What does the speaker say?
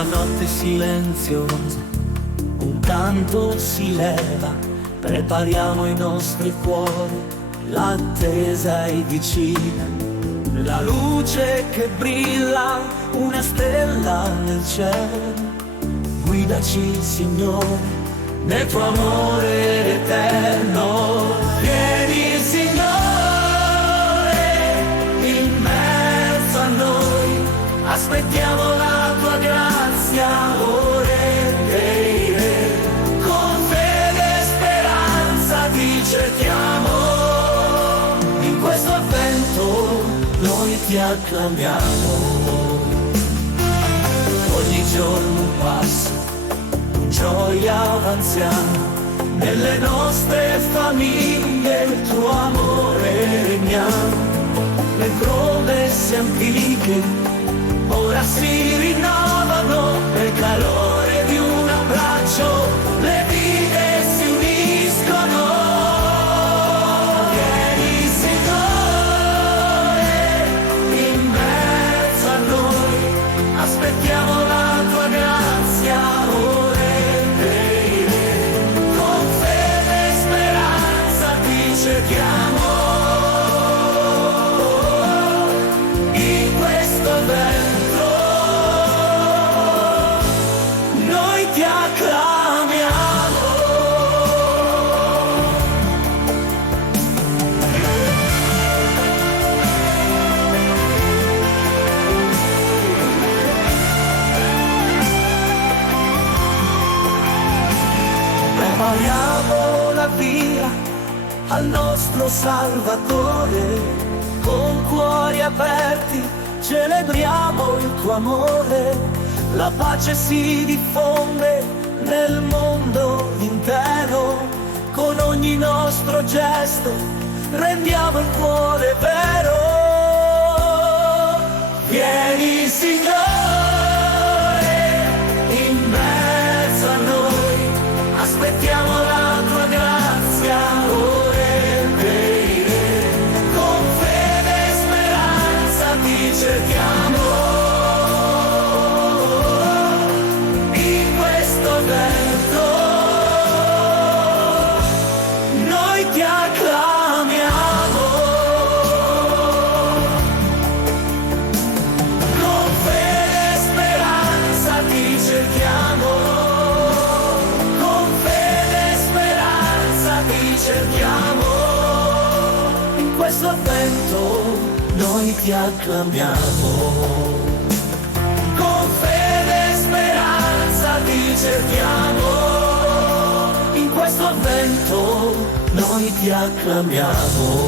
la notte silenziosa, un canto si leva, prepariamo i nostri cuori, l'attesa è vicina, la luce che brilla, una stella nel cielo, guidaci Signore, nel tuo amore eterno, vieni Signore, in mezzo a noi, aspettiamo la tua grazia, ore dei re, con fede e speranza ti cerchiamo, in questo avvento noi ti acclamiamo. Ogni giorno un passo, gioia avanziamo, nelle nostre famiglie il tuo amore regniamo, le promesse antiche ora si rinnovano nel calore di un abbraccio, le vite si uniscono. Vieni Signore, in mezzo a noi, aspettiamo la tua grazia, ore dei re, con fede e speranza ti cerchiamo, in questo vento noi ti acclamiamo. Prepariamo la via al nostro Salvatore, con cuori aperti celebriamo il tuo amore, la pace si diffonde nel mondo intero, con ogni nostro gesto rendiamo il cuore vero. Vieni Signore, in mezzo a noi, aspettiamo la tua grazia, ore dei re, con fede e speranza ti cerchiamo, in questo vento noi ti acclamiamo, con fede e speranza ti cerchiamo, con fede e speranza ti cerchiamo, in questo avvento noi ti acclamiamo, con fede e speranza ti cerchiamo, in questo avvento noi ti acclamiamo.